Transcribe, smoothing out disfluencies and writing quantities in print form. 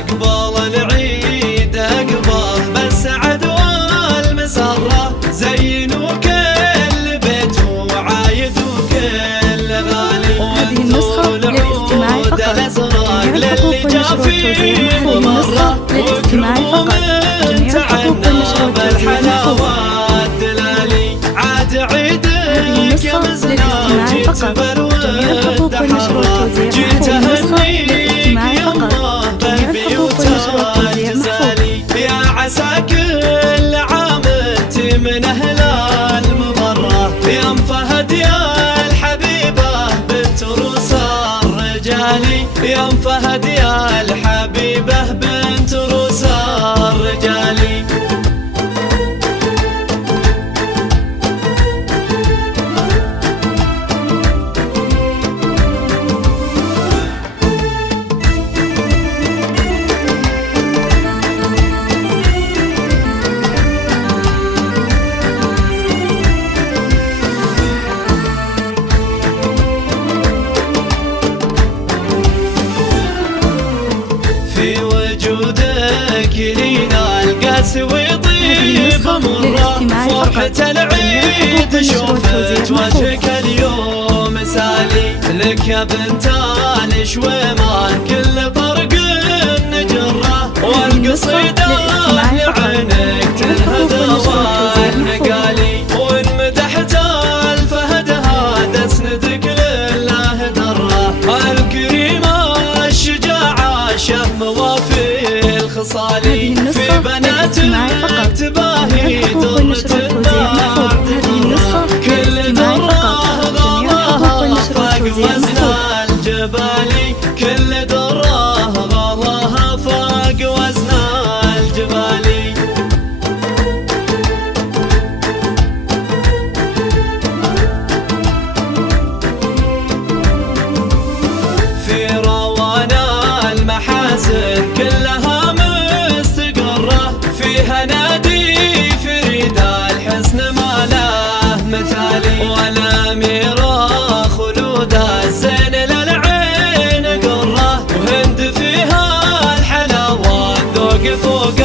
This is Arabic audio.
اقبل العيد اقبل بالسعد والمسرة، زينوا كل بيت وعايد وكل غالي. وانثوا العود الازرق للي جا فيه ممرة، واكرموا من تعنى بالحلاوات دلالي. عاد عيدك يا مزنا جيت بالود حرة، جيت اهنيك يمه بالبيوت الجزالي. يا عسى كل عام انت من اهل المبرة، يا ام فهد يا الحبيبة بنت روس الرجالي. يا ام فهد يا الحبيبة بنت روس الرجالي. في وجودك لينا القاس ويطيب مرة، فرحة العيد شوفت وجهك اليوم سالي. لك يا بنت الشويمان كل طرق نجرة، والقصيدة لعينك تنهدى والنقالي. وان مدحت الفهد هذا اسندك لله درة، الكريمة الشجاعة شهم وفي الخصالي. في بناتك تباهي درة النعد درة، كل درة غلاها فاق وزن الجبالي. كل درة غلاها فاق وزن الجبالي. في روانا المحاسن كلها مستقرة، فيها نادي فريدة الحسن ما له مثالي. والأميرة خلودة الزين للعين قرة، وهند فيها الحلاوة الذوق فوق